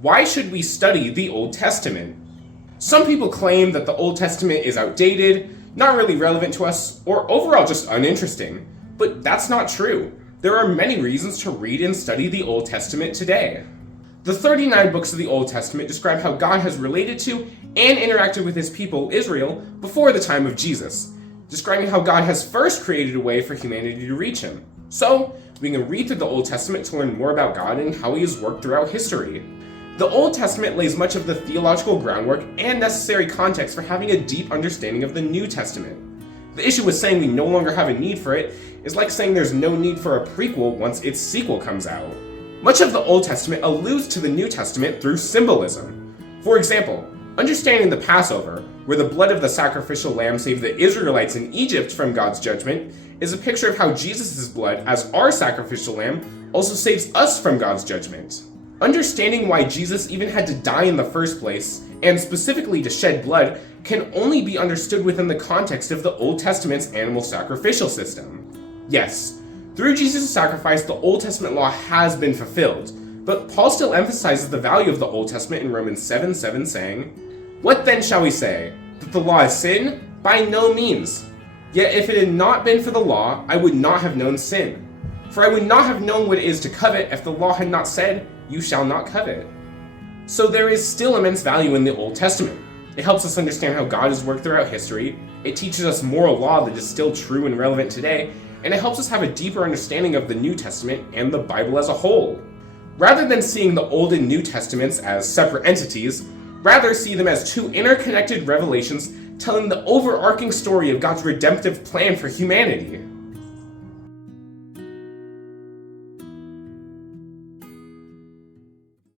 Why should we study the Old Testament? Some people claim that the Old Testament is outdated, not really relevant to us, or overall just uninteresting. But that's not true. There are many reasons to read and study the Old Testament today. The 39 books of the Old Testament describe how God has related to and interacted with his people, Israel, before the time of Jesus, describing how God has first created a way for humanity to reach him. So, we can read through the Old Testament to learn more about God and how he has worked throughout history. The Old Testament lays much of the theological groundwork and necessary context for having a deep understanding of the New Testament. The issue with saying we no longer have a need for it is like saying there's no need for a prequel once its sequel comes out. Much of the Old Testament alludes to the New Testament through symbolism. For example, understanding the Passover, where the blood of the sacrificial lamb saved the Israelites in Egypt from God's judgment, is a picture of how Jesus' blood, as our sacrificial lamb, also saves us from God's judgment. Understanding why Jesus even had to die in the first place, and specifically to shed blood, can only be understood within the context of the Old Testament's animal sacrificial system. Yes, through Jesus' sacrifice, the Old Testament law has been fulfilled, but Paul still emphasizes the value of the Old Testament in Romans 7:7, saying, "What then shall we say? That the law is sin? By no means. Yet if it had not been for the law, I would not have known sin. For I would not have known what it is to covet if the law had not said, 'You shall not covet.'" So there is still immense value in the Old Testament. It helps us understand how God has worked throughout history, it teaches us moral law that is still true and relevant today, and it helps us have a deeper understanding of the New Testament and the Bible as a whole. Rather than seeing the Old and New Testaments as separate entities, rather see them as two interconnected revelations telling the overarching story of God's redemptive plan for humanity.